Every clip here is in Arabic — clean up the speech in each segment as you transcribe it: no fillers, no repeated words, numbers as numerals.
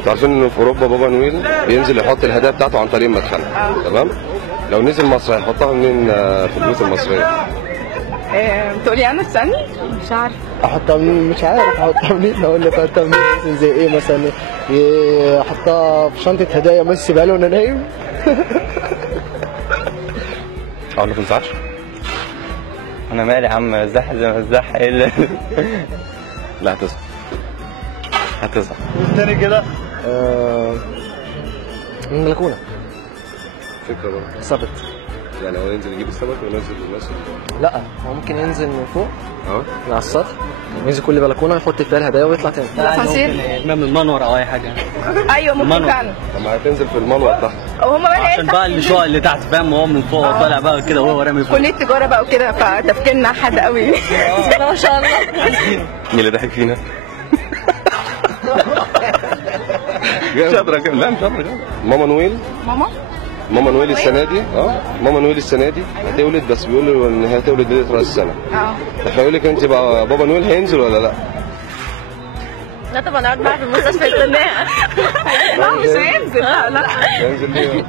انتوا عارفين ان في اوروبا بابا نويل بينزل يحط الهدايا بتاعته عن طريق المدخل. تمام؟ لو نزل مصر هيحطها منين في البيوت المصريه؟ تقولي انا استني مش عارف احطها منين، مش عارف احطها منين. اقول لك احطها منين مثلا زي ايه مثلا؟ احطها في شنطه هدايا ميسي بقاله وانا نايم. اقول لك ما تزعلش. انا مالي يا عم، زح زي ما زح ايه اللي لا هتزعل. هتزعل. والتاني كده من البلكونه. فكره برضه. ثابت. يعني هو ينزل يجيب السمك وينزل الناس؟ لا هو ممكن ينزل من فوق من على السطح، ينزل كل بلكونه يحط فيها الهدايا ويطلع تاني. الاسانسير من المنور او اي حاجه. ايوه ممكن فعلا. طب ما هتنزل في المنور تحت. وهم بقى عشان بقى الشقق اللي تحت فاهم، وهو من فوق طالع بقى كده وهو رامي فوق. كليه تجاره بقى وكده، فتفكيرنا حد قوي. ما شاء الله. مين اللي ضحك فينا؟ شاطره كده. لا مش شاطره كده. ماما نويل. ماما نويل السنه دي ماما نويل السنه دي هتولد، بس بيقولوا ان هي هتولد ليله راس السنه. تخيلي لك انت بقى بابا نويل هينزل ولا لا؟ لا طبعا اقعد معاها في المستشفى استناها. لا مش هينزل. لا هينزل ليه؟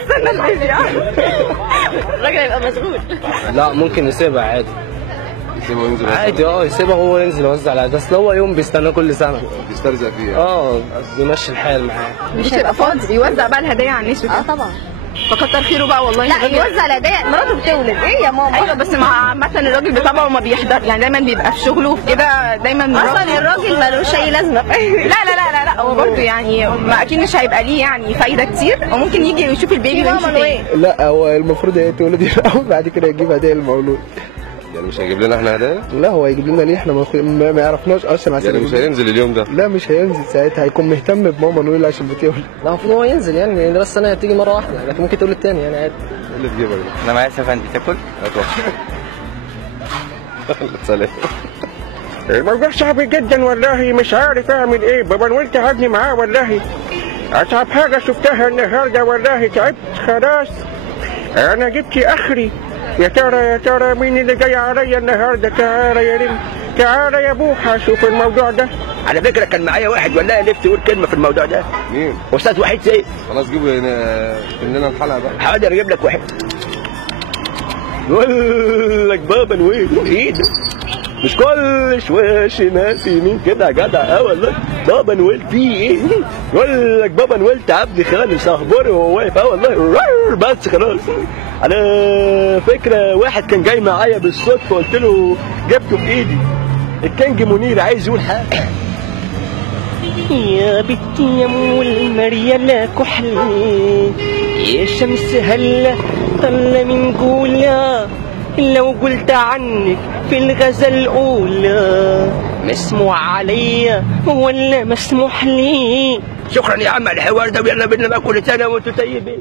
يستنى البيبي. الراجل هيبقى مشغول. لا ممكن يسيبها عادي. يسيبه ينزل عادي يسيبها هو ينزل يوزع على بس هو يوم بيستناه كل سنه. بيسترزق فيها. بيمشي الحال معاه. مش هيبقى فاضي يوزع بقى الهدايا على الناس وكده. طبعا. فكتر خيره بقى والله. لا يوزع الهدايا، مراته بتولد. ايه يا ماما؟ ايوه بس عامة الراجل بطبعه ما بيحضر، يعني دايما بيبقى في شغله وفي كده دايما. اصلا الراجل مالوش اي لازمه. لا هو برضه يعني ما اكيد مش هيبقى ليه يعني فايده كتير، وممكن يجي يشوف البيبي ويمشي تاني. لا هو المفروض هي تولد الاول بعد كده يجيب هدايا للمولود. يعني مش هيجيب لنا احنا هدايا؟ لا هو هيجيب لنا ليه؟ احنا ما يعرفناش اصلا عشان يعني مش هينزل اليوم ده؟ لا مش هينزل ساعتها، هيكون مهتم بماما نويل عشان بتولد. لا المفروض هو ينزل يعني، ده بس انا هتيجي مره واحده لكن ممكن تولد تاني يعني عادي. ايه اللي تجيبك ده؟ انا معايا سفندي تاكل؟ سلام. الموضوع صعب جدا والله، مش عارف اعمل ايه. بابا نويل تعبني معاه والله. اصعب حاجه شفتها النهارده والله، تعبت خلاص. انا جبت اخري. يا ترى مين اللي جاي عليا النهارده؟ تعالى يا ريم، تعالى يا بوحه شوف الموضوع ده. على فكره كان معايا واحد والله نفسي يقول كلمه في الموضوع ده. مين؟ استاذ وحيد سيف. خلاص جيبوا لنا الحلقه بقى. حاضر اجيب لك واحد. يقول لك بابا نويل ايده مش كل شوية ناس يمين كده يا جدع. والله بابا نويل فيه ايه؟ يقول لك بابا نويل تعبني خالص، اخباره وهو واقف. والله بس خلاص. على فكره واحد كان جاي معايا بالصدفه قلت له جبته بايدي. الكنج منير عايز يقول حاجه. يا بنتي يا مول مريالة كحل، يا شمس هلا طلة من جولة، لو قلت عنك في الغزل الأولى مسموع عليا ولا مسموح لي. شكرا يا عم على الحوار ده، ويلا بينا بقى كل سنه وانتم طيبين.